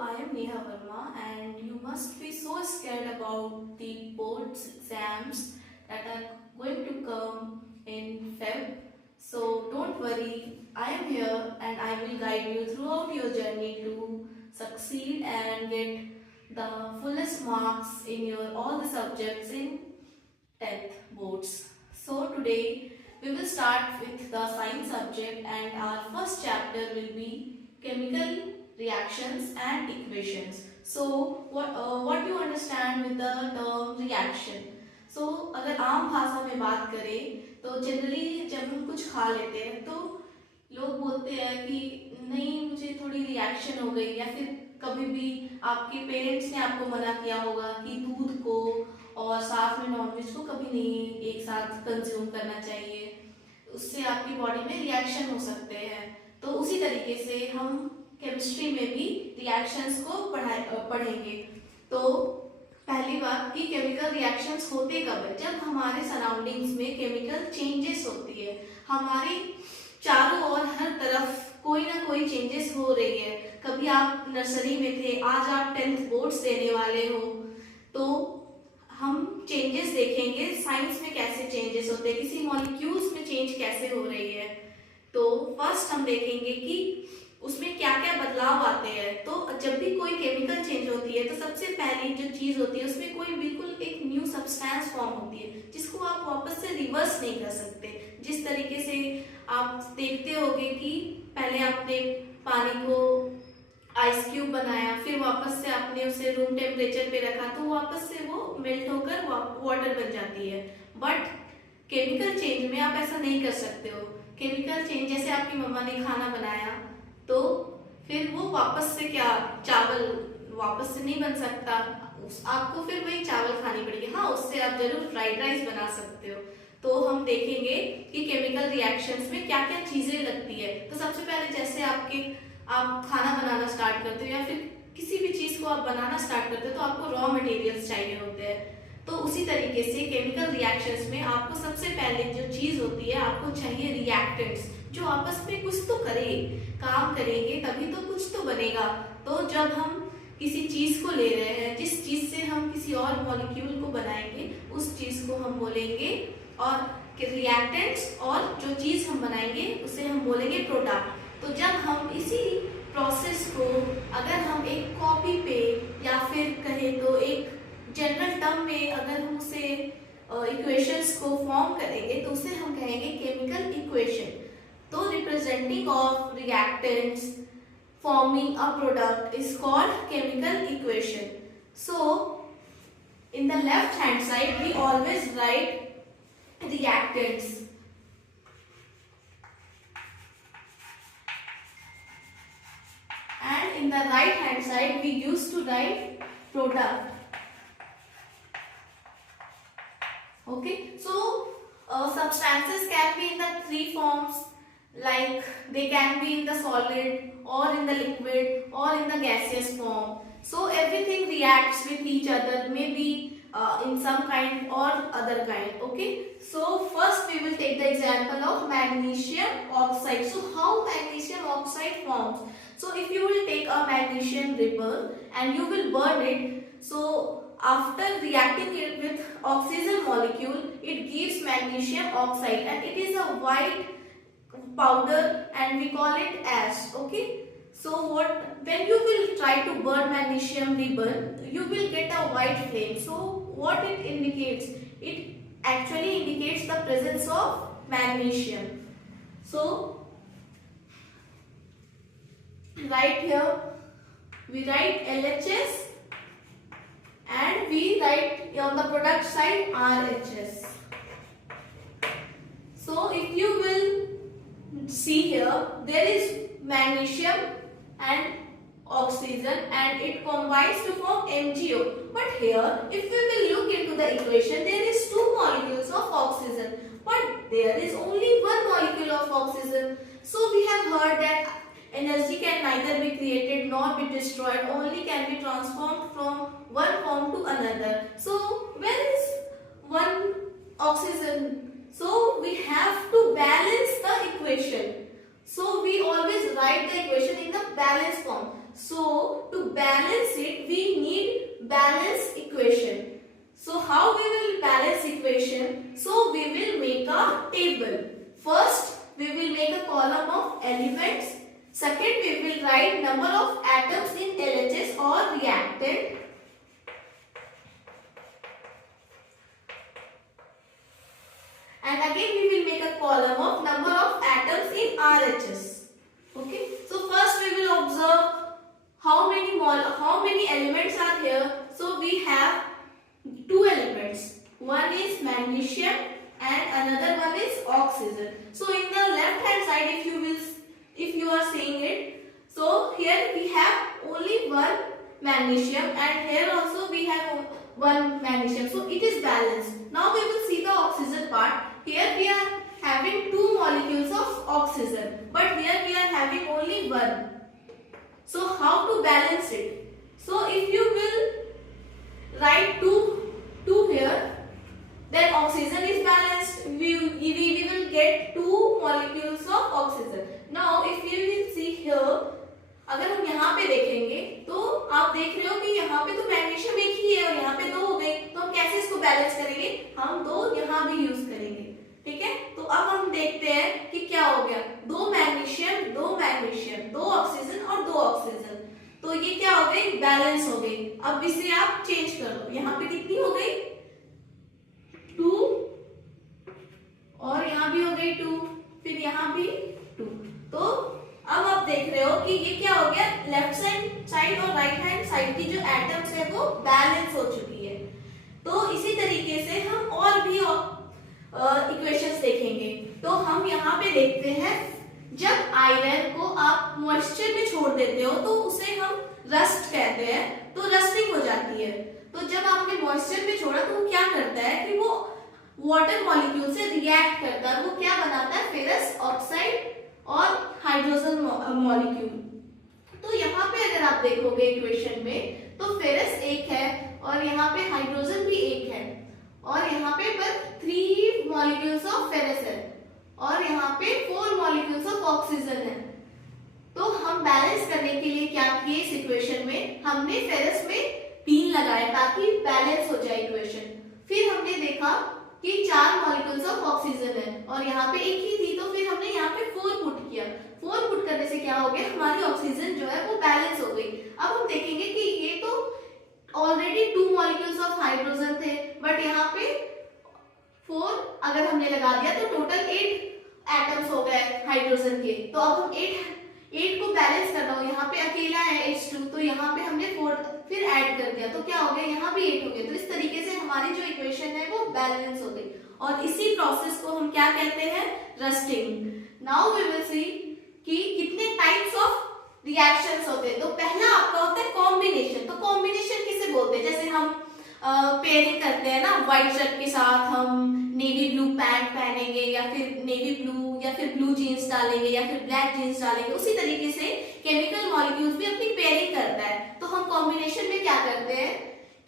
I am Neha Verma, and you must be so scared about the boards exams that are going to come in Feb. So don't worry, I am here and I will guide you throughout your journey to succeed and get the fullest marks in your all the subjects in 10th boards. So today we will start with the science subject, and our first chapter will be chemical reactions and equations. So what you understand with the term reaction? So अगर आम भाषा में बात करें तो generally जब हम कुछ खा लेते हैं तो लोग बोलते हैं कि नहीं मुझे थोड़ी रिएक्शन हो गई, या फिर कभी भी आपके पेरेंट्स ने आपको मना किया होगा कि दूध को और साथ में नॉनवेज को कभी नहीं एक साथ कंज्यूम करना चाहिए, उससे आपकी बॉडी में रिएक्शन हो सकते हैं। तो उसी तरीके से हम केमिस्ट्री में भी रिएक्शंस को पढ़ेंगे। तो पहली बात कि केमिकल रिएक्शंस होते कब है? जब हमारे सराउंडिंग्स में केमिकल चेंजेस होती है, हमारी चारों ओर हर तरफ कोई ना कोई चेंजेस हो रही है। कभी आप नर्सरी में थे, आज आप 10th बोर्ड्स देने वाले हो, तो हम चेंजेस देखेंगे साइंस में कैसे चेंजेस होते हैं, किसी मॉलिक्यूल्स में चेंज कैसे हो रही है। तो फर्स्ट हम देखेंगे कि उसमें क्या क्या बदलाव आते हैं। तो जब भी कोई केमिकल चेंज होती है तो सबसे पहली जो चीज होती है उसमें कोई बिल्कुल एक न्यू सब्सटेंस फॉर्म होती है जिसको आप वापस से रिवर्स नहीं कर सकते। जिस तरीके से आप देखते होंगे कि पहले आपने पानी को आइस क्यूब बनाया, फिर वापस से आपने उसे रूम टेम्परेचर पे रखा तो वापस से वो मेल्ट होकर वाटर बन जाती है। बट केमिकल चेंज में आप ऐसा नहीं कर सकते हो। केमिकल चेंज जैसे आपकी मम्मा ने खाना बनाया तो फिर वो वापस से क्या चावल वापस से नहीं बन सकता, आपको फिर वही चावल खानी पड़ेगी। हाँ, उससे आप जरूर फ्राइड राइस बना सकते हो। तो हम देखेंगे कि केमिकल रिएक्शंस में क्या क्या चीजें लगती है। तो सबसे पहले जैसे आप खाना बनाना स्टार्ट करते हो या फिर किसी भी चीज को आप बनाना स्टार्ट करते हो तो आपको रॉ मटेरियल्स चाहिए होते हैं। तो उसी तरीके से केमिकल रिएक्शंस में आपको सबसे पहले जो चीज होती है आपको चाहिए रिएक्टेंट्स, जो आपस में कुछ तो काम करेंगे तभी तो कुछ तो बनेगा। तो जब हम किसी चीज को ले रहे हैं, जिस चीज से हम किसी और मॉलिक्यूल को बनाएंगे उस चीज को हम बोलेंगे और रिएक्टेंट्स, और जो चीज हम बनाएंगे उसे हम बोलेंगे प्रोडक्ट। तो जब हम इसी प्रोसेस को अगर हम एक कॉपी पे या फिर कहें तो एक जनरल टर्म में अगर हम उसे इक्वेशंस को फॉर्म करेंगे तो उसे हम कहेंगे केमिकल इक्वेशन। तो representing of reactants forming a product is called chemical equation. So in the left hand side we always write reactants, and in the right hand side we used to write product. Okay, so substances can be in the three forms, like they can be in the solid or in the liquid or in the gaseous form. So everything reacts with each other, maybe in some kind or other kind. Okay, so first we will take the example of magnesium oxide. So how magnesium oxide forms? So if you will take a magnesium ribbon and you will burn it, so after reacting it with oxygen molecule it gives magnesium oxide, and it is a white powder and we call it ash. Okay, so when you will try to burn magnesium ribbon you will get a white flame. So what it indicates? It actually indicates the presence of magnesium. So right here we write LHS and we write on the product side RHS. So if you will see here, there is magnesium and oxygen and it combines to form MgO. But here if we will look into the equation, there is two molecules of oxygen but there is only one molecule of oxygen. So we have heard that energy can neither be created nor be destroyed, only can be transformed from one form to another. So where is one oxygen? So we have to balance the equation. So we always write the equation in the balance form. So to balance it, we need balance equation. So how we will balance equation? So we will make a table. First, we will make a column of elements. Second, we will write number of atoms in LHS or reactant. And again, we will make a column of number of atoms in RHS. Okay. So first, we will observe how many elements are here. So we have two elements. One is magnesium and another one is oxygen. So in the left hand side, if you are seeing it, so here we have only one magnesium and here also we have one magnesium. So it is balanced. Now we will see the oxygen part. Here we are having two molecules of oxygen, but here we are having only one. So how to balance it? So if you will write two here, then oxygen is balanced. We will get two molecules of oxygen. Now if you will see here, अगर हम यहाँ पे देखेंगे तो आप देख रहे हो कि यहाँ पे तो मैग्नीशियम एक ही है और यहाँ पे दो हो गए, तो हम कैसे इसको बैलेंस करेंगे? हम दो यहाँ भी यूज करेंगे, ठीक है? तो अब हम देखते हैं कि क्या हो गया, दो मैग्नीशियम, दो ऑक्सीजन और दो ऑक्सीजन, तो ये क्या हो गई? बैलेंस हो गई। अब इसे आप चेंज कर दो, यहाँ पे कितनी हो गई? 2 और यहाँ भी हो गई 2, फिर यहाँ भी 2। तो अब आप देख रहे हो कि ये क्या हो गया, लेफ्ट साइड और राइट हैंड साइड की जो एटम्स है वो बैलेंस हो चुकी है। तो इसी तरीके से हम और भी इक्वेशंस देखेंगे। तो हम यहाँ पे देखते हैं, जब आयरन को आप मॉइस्चर में छोड़ देते हो तो उसे हम रस्ट कहते हैं, तो रस्टिंग हो जाती है। तो जब आपने मॉइस्चर में छोड़ा तो वो क्या करता है कि वो वाटर मॉलिक्यूल से रिएक्ट करता है, वो क्या बनाता है? फेरस ऑक्साइड और हाइड्रोजन मॉलिक्यूल। तो यहाँ पे अगर आप देखोगे इक्वेशन में, तो फेरस एक है और यहाँ पे हाइड्रोजन भी एक है और यहाँ पे पर 3 मॉलिक्यूल्स ऑफ फेरस है और यहाँ पे 4 मॉलिक्यूल्स ऑफ ऑक्सीजन है। तो हम बैलेंस करने के लिए क्या किए, इस इक्वेशन में हमने फेरस में 3 लगाए ताकि बैलेंस हो जाए इक्वेशन। फिर हमने देखा कि 4 मॉलिक्यूल्स ऑफ ऑक्सीजन है और यहाँ पे एक ही थी, तो फिर हमने यहाँ पे 4 पुट किया। 4 पुट करने से क्या हो गया, हमारी ऑक्सीजन जो है वो बैलेंस हो गई। अब हम देखेंगे कि ये तो ऑलरेडी 2 मॉलिक्यूल्स ऑफ हाइड्रोजन थे, बट यहाँ पे 4 अगर हमने लगा दिया तो टोटल 8 एटम्स हो गए हाइड्रोजन के। तो अब हम 8 को बैलेंस करना हो, यहाँ पे अकेला है H2, तो यहाँ पे हमने 4 फिर ऐड कर दिया, तो क्या हो गया, यहाँ भी 8 हो गए। तो इस तरीके से हमारी जो इक्वेशन है वो बैलेंस हो गई और इसी प्रोसेस को हम क्या कहते हैं? Rusting. Now we will see कि कितने टाइप्स ऑफ रिएक्शंस होते हैं। तो पहला आपका होता है कॉम्बिनेशन। तो कॉम्बिनेशन किसे बोलते हैं? जैसे हम पेयरिंग करते हैं ना, व्हाइट शर्ट के साथ हम नेवी ब्लू पैंट पहनेंगे या फिर नेवी ब्लू या फिर ब्लू जीन्स डालेंगे या फिर ब्लैक जीन्स डालेंगे। उसी तरीके से केमिकल मॉलिक्यूल्स भी अपनी पेयरिंग करता है। तो हम कॉम्बिनेशन में क्या करते हैं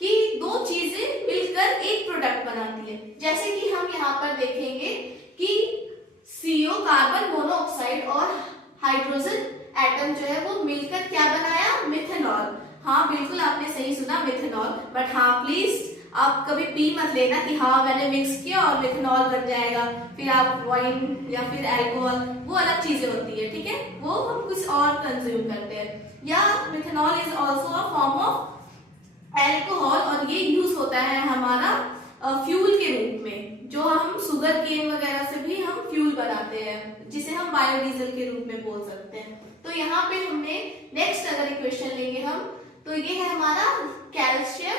कि दो चीजें मिलकर एक प्रोडक्ट बनाती है। जैसे कि हम यहाँ पर देखेंगे कि CO कार्बन मोनोऑक्साइड और हाइड्रोजन एटम जो है वो मिलकर क्या बनाया? मिथेनॉल। हाँ बिल्कुल आपने सही सुना, मिथेनॉल। बट हाँ प्लीज आप कभी पी मत लेना कि हाँ मैंने मिक्स किया और मिथेनॉल बन जाएगा, फिर आप वाइन या फिर अल्कोहल, वो अलग चीजें होती है, ठीक है? वो हम कुछ और कंज्यूम करते हैं। या methanol is also a form of alcohol और ये यूज होता है हमारा फ्यूल के रूप में, जो हम शुगर केन वगैरह से भी हम फ्यूल बनाते हैं, जिसे हम बायोडीजल के रूप में बोल सकते हैं। तो यहाँ पे हमने नेक्स्ट अगर इक्वेशन लेंगे हम, तो ये है हमारा कैल्शियम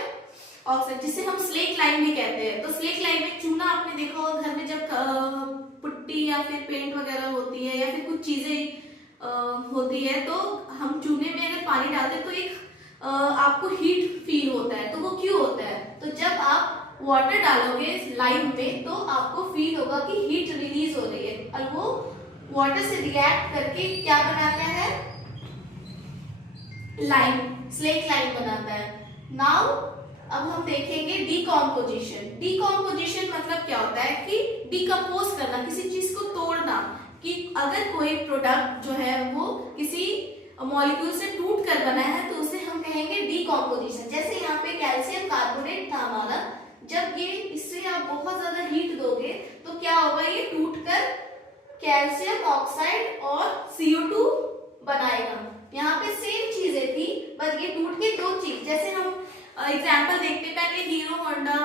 ऑक्साइड, जिसे हम स्लेक लाइम भी कहते हैं। तो स्लेक लाइम में चूना आपने देखा होगा घर में, जब पुट्टी या फिर पेंट वगैरह होती है या फिर कुछ चीजें होती है, तो हम चूने में अगर पानी डालते हैं तो एक आपको हीट फील होता है। तो वो क्यों होता है? तो जब आप वाटर डालोगे इस लाइम में तो आपको फील होगा कि हीट रिलीज हो रही है और वो वाटर से रिएक्ट करके क्या बनाता है? लाइम, स्लेक लाइम बनाता है। नाउ अब हम देखेंगे डीकॉम्पोजिशन। डीकॉम्पोजिशन मतलब क्या होता है कि डिकम्पोज करना, किसी चीज को तोड़ना। कि अगर कोई प्रोडक्ट जो है वो किसी मॉलिक्यूल से टूट कर बना है तो उसे हम कहेंगे डीकॉम्पोजिशन। जैसे यहाँ पे कैल्शियम कार्बोनेट था हमारा, जब ये इससे आप बहुत ज्यादा हीट दोगे तो क्या होगा, ये टूटकर कैल्शियम ऑक्साइड और CO2 बनाएगा। यहाँ पे सेम चीजें थी, बस ये टूट के दो चीज, जैसे हम एग्जाम्पल देखते हैं, पहले हीरो होंडा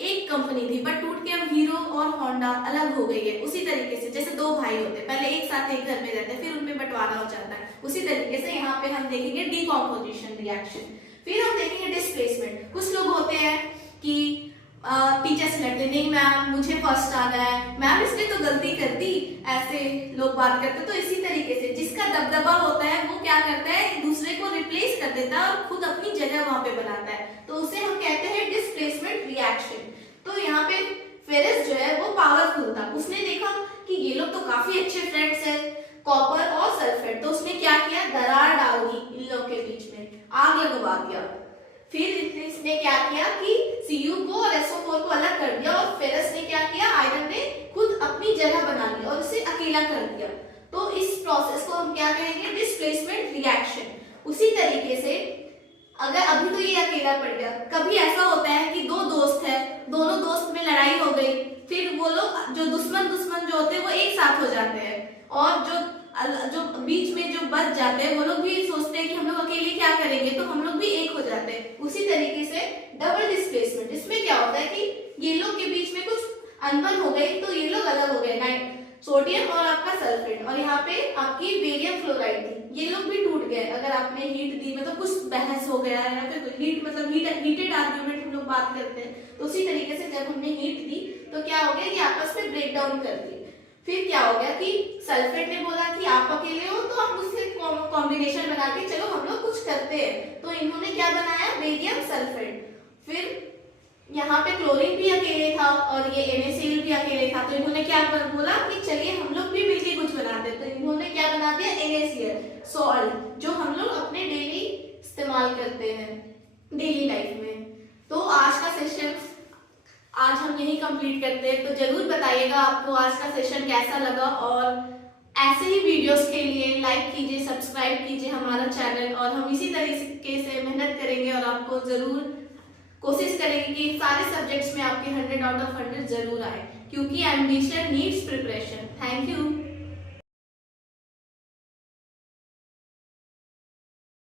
एक कंपनी थी बट टूट के अब हीरो और होंडा अलग हो गई है। उसी तरीके से जैसे दो भाई होते हैं, पहले एक साथ एक घर में रहते हैं, फिर उनमें बंटवारा हो जाता है, उसी तरीके से यहाँ पे हम देखेंगे डीकॉम्पोजिशन रिएक्शन। फिर हम देखेंगे डिस्प्लेसमेंट। कुछ लोग होते हैं कि टीचर से लड़ते, नहीं मैम मुझे फर्स्ट आ गया है, मैम इसने तो गलती कर दी, ऐसे लोग बात करते। तो इसी तरीके से जिसका दबदबा होता है वो क्या करता है, दूसरे को रिप्लेस कर देता है और खुद अपनी जगह वहां पे बनाता है, तो उसे हम कहते हैं डिस्प्लेसमेंट रिएक्शन। तो यहाँ पे फेरस जो है वो पावरफुल था, उसने देखा कि ये लोग तो काफी अच्छे फ्रेंड्स हैं, कॉपर और सल्फेट, तो उसने क्या किया, दरार डाल दी इन लोग के बीच में, आग लगवा दिया। फिर इसने क्या किया कि Cu को और SO4 को अलग कर दिया, और फेरस ने क्या किया, आयरन ने खुद अपनी जगह बना ली और उसे अकेला कर दिया। तो इस प्रोसेस को हम क्या कहेंगे, डिस्प्लेसमेंट रिएक्शन। उसी तरीके से अगर अभी तो ये अकेला पड़ गया, कभी ऐसा होता है कि दो दोस्त है, दोनों दोस्त में लड़ाई हो गई, फिर वो लोग जो दुश्मन जो होते हैं वो एक साथ हो जाते हैं, और जो बीच में जो बच जाते हैं वो लोग भी सोचते हैं कि हम लोग अकेले क्या करेंगे, तो हम लोग भी एक हो जाते हैं। उसी तरीके से डबल डिस्प्लेसमेंट, इसमें क्या होता है कि ये लोग के बीच में कुछ अनबन हो गई, तो ये लोग अलग हो गए, सोडियम और आपका सल्फेट, और यहाँ पे आपकी बेरियम फ्लोराइड थी, ये लोग भी टूट गए। अगर आपने हीट दी, मतलब कुछ बहस हो गया है या फिर हीट मतलब हीटेड आर्ग्यूमेंट हम लोग बात करते हैं, तो उसी तरीके से जब हमने हीट दी तो क्या हो गया कि आपस में ब्रेक डाउन कर दिए। फिर क्या हो गया कि सल्फेट ने बोला कि आप अकेले हो तो आप उससे कॉम्बिनेशन बना के चलो हम लोग कुछ करते हैं, तो इन्होंने क्या बनाया, बेरियम सल्फेट। फिर यहाँ पे क्लोरीन भी अकेले था और ये NaCl भी अकेले था, तो इन्होंने क्या बोला कि चलिए हम लोग भी मिलकर कुछ बनाते हैं, तो इन्होंने क्या बना दिया, NaCl सॉल्ट, जो हम लोग अपने डेली इस्तेमाल करते हैं डेली लाइफ में। तो आज का सेशन आज हम यही कंप्लीट करते हैं, तो जरूर बताइएगा आपको आज का सेशन कैसा लगा, और ऐसे ही वीडियोस के लिए लाइक कीजिए, सब्सक्राइब कीजिए हमारा चैनल, और हम इसी तरीके से मेहनत करेंगे और आपको जरूर कोशिश करेंगे कि सारे सब्जेक्ट्स में आपके 100 आउट ऑफ 100 जरूर आए, क्योंकि ambition needs preparation. Thank you.